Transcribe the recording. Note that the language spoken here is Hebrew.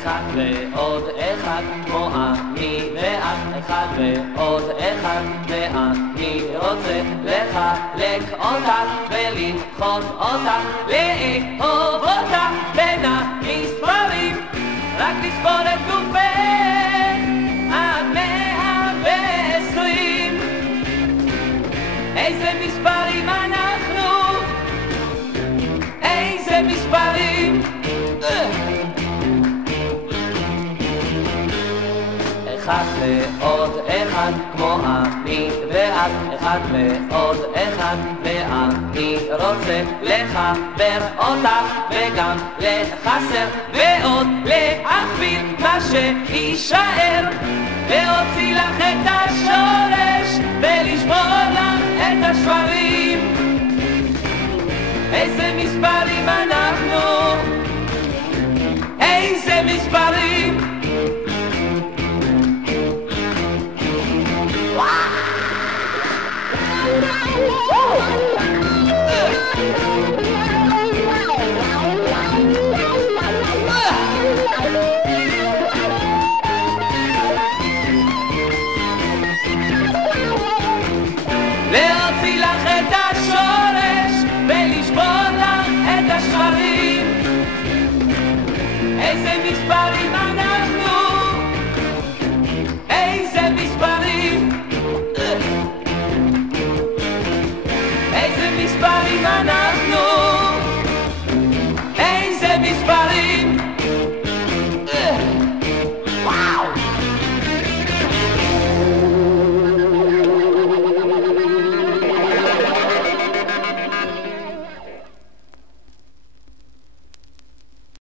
אחד ועוד אחד כמו אני ואת, אחד ועוד אחד ואני רוצה לחלק אותך ולדחות אותך, לאהוב אותך בין המספרים, רק לספור את גופך עד 120. איזה מספרים אנחנו, איזה מספרים. אחד ועוד אחד כמו אני ואת, אחד ועוד אחד ואני רוצה לחבר אותך וגם לחסר ועוד להכפיל מה שישאר, להוציא לך את השורש ולשבור לך את השברים. איזה מספרים אנחנו, איזה מספרים. להוציא לך את השורש ולשבור לך את השברים. איזה מספרים